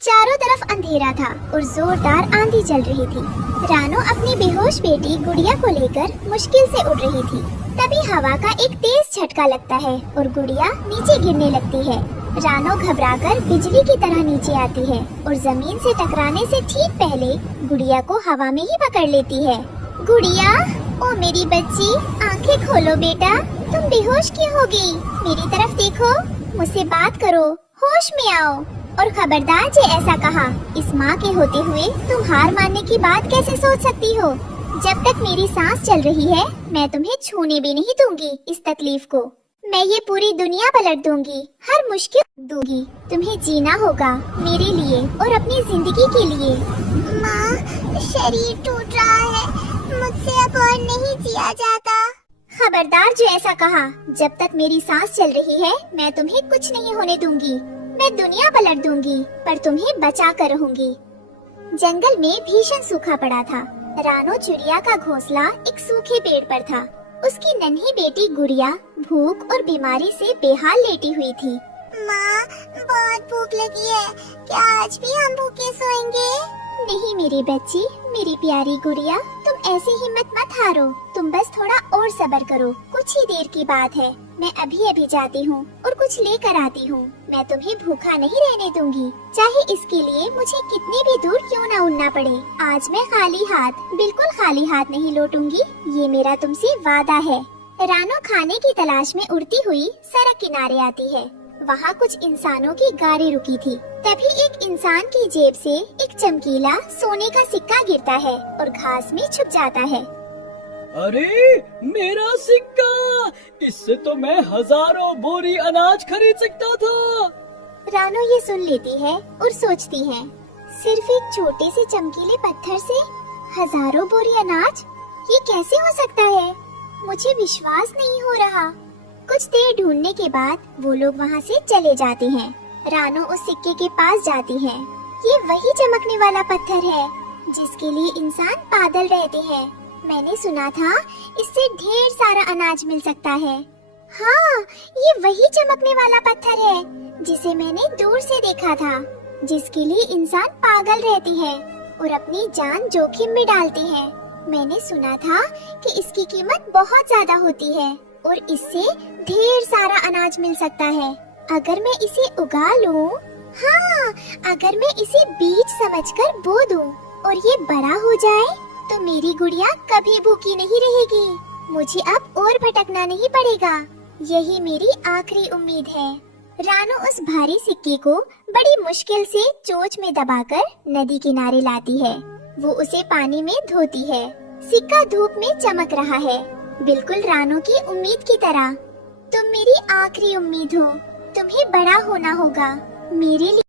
चारों तरफ अंधेरा था और जोरदार आंधी चल रही थी। रानो अपनी बेहोश बेटी गुड़िया को लेकर मुश्किल से उड़ रही थी। तभी हवा का एक तेज झटका लगता है और गुड़िया नीचे गिरने लगती है। रानो घबराकर बिजली की तरह नीचे आती है और जमीन से टकराने से ठीक पहले गुड़िया को हवा में ही पकड़ लेती है। गुड़िया, ओ मेरी बच्ची, आंखें खोलो बेटा, तुम बेहोश क्यों हो गई? मेरी तरफ देखो, मुझसे बात करो, होश में आओ। और खबरदार जे ऐसा कहा, इस माँ के होते हुए तुम हार मानने की बात कैसे सोच सकती हो? जब तक मेरी सांस चल रही है मैं तुम्हें छूने भी नहीं दूंगी इस तकलीफ को। मैं ये पूरी दुनिया पलट दूंगी, हर मुश्किल दूंगी। तुम्हें जीना होगा मेरे लिए और अपनी जिंदगी के लिए। माँ, शरीर टूट रहा है, मुझसे अब और नहीं जिया जाता। खबरदार जो ऐसा कहा, जब तक मेरी सांस चल रही है मैं तुम्हें कुछ नहीं होने दूंगी। मैं दुनिया पलट दूंगी पर तुम्हें बचा कर रहूंगी। जंगल में भीषण सूखा पड़ा था। रानो चिड़िया का घोंसला एक सूखे पेड़ पर था। उसकी नन्ही बेटी गुड़िया भूख और बीमारी से बेहाल लेटी हुई थी। माँ, बहुत भूख लगी है, क्या आज भी हम भूखे सोएंगे? नहीं मेरी बच्ची, मेरी प्यारी गुड़िया, तुम ऐसी हिम्मत मत हारो। तुम बस थोड़ा और सब्र करो, कुछ ही देर की बात है। मैं अभी अभी जाती हूँ और कुछ लेकर आती हूँ। मैं तुम्हें भूखा नहीं रहने दूंगी, चाहे इसके लिए मुझे कितनी भी दूर क्यों न उड़ना पड़े। आज मैं खाली हाथ, बिल्कुल खाली हाथ नहीं लौटूंगी, ये मेरा तुमसे वादा है। रानो खाने की तलाश में उड़ती हुई सड़क किनारे आती है। वहाँ कुछ इंसानों की गाड़ी रुकी थी। तभी एक इंसान की जेब से एक चमकीला सोने का सिक्का गिरता है और घास में छुप जाता है। अरे, मेरा सिक्का! इससे तो मैं हजारों बोरी अनाज खरीद सकता था। रानो ये सुन लेती है और सोचती है, सिर्फ एक छोटे से चमकीले पत्थर से हजारों बोरी अनाज, ये कैसे हो सकता है? मुझे विश्वास नहीं हो रहा। कुछ देर ढूंढने के बाद वो लोग वहाँ से चले जाते हैं। रानो उस सिक्के के पास जाती है। ये वही चमकने वाला पत्थर है जिसके लिए इंसान पागल रहते हैं। मैंने सुना था इससे ढेर सारा अनाज मिल सकता है। हाँ, ये वही चमकने वाला पत्थर है जिसे मैंने दूर से देखा था, जिसके लिए इंसान पागल रहते हैं और अपनी जान जोखिम में डालते हैं। मैंने सुना था कि इसकी कीमत बहुत ज्यादा होती है और इससे ढेर सारा अनाज मिल सकता है अगर मैं इसे उगा लूं। हाँ, अगर मैं इसे बीज समझकर बो दूं और ये बड़ा हो जाए तो मेरी गुड़िया कभी भूखी नहीं रहेगी। मुझे अब और भटकना नहीं पड़ेगा। यही मेरी आखिरी उम्मीद है। रानो उस भारी सिक्के को बड़ी मुश्किल से चोंच में दबाकर नदी किनारे लाती है। वो उसे पानी में धोती है। सिक्का धूप में चमक रहा है, बिल्कुल रानो की उम्मीद की तरह। तुम मेरी आखिरी उम्मीद हो, तुम्हें बड़ा होना होगा मेरे लिए।